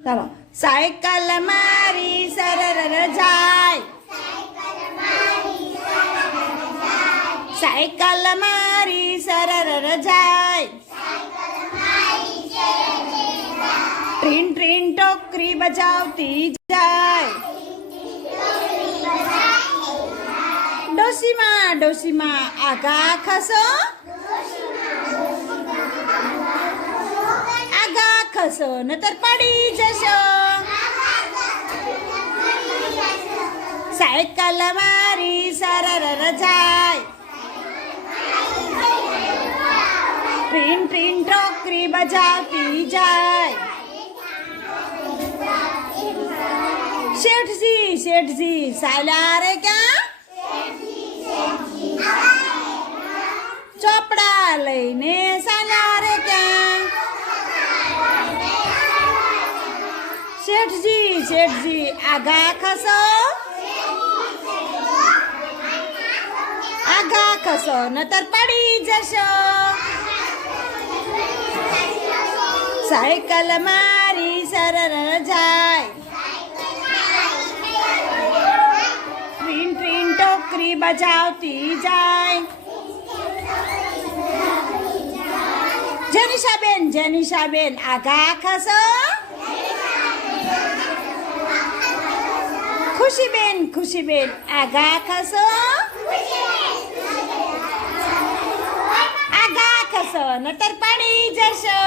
ચાલો. સાયકલ મારી સરર જાય, સાયકલ મારી સરર જાય, ટ્રીન ટ્રીન ટોકરી બજાવતી જાય. ડોશીમાં ડોશીમાં આગા ખસો, આગા ખસો નતર પડી જશો. સાયકલ મારી સરર જાય, ટ્રીન ટ્રીન ટોકરી બજાવતી જાય. શેઠજી શેઠજી સાલ્યા રે ક્યાં, ચોપડા લઈને સાલ્યા રે ક્યાં. શેઠજી શેઠજી આગા ખસો, આગા ખસો નતર પડી જશો. સાયકલ મારી સરર જાય, ટ્રીન ટ્રીન ટોકરી બજાવતી જાય. જેનિશાબેન જેનિશાબેન આગા ખસો, ખુશીબેન ખુશીબેન આગા ખસો, આગા ખસો નતર પડી જશો.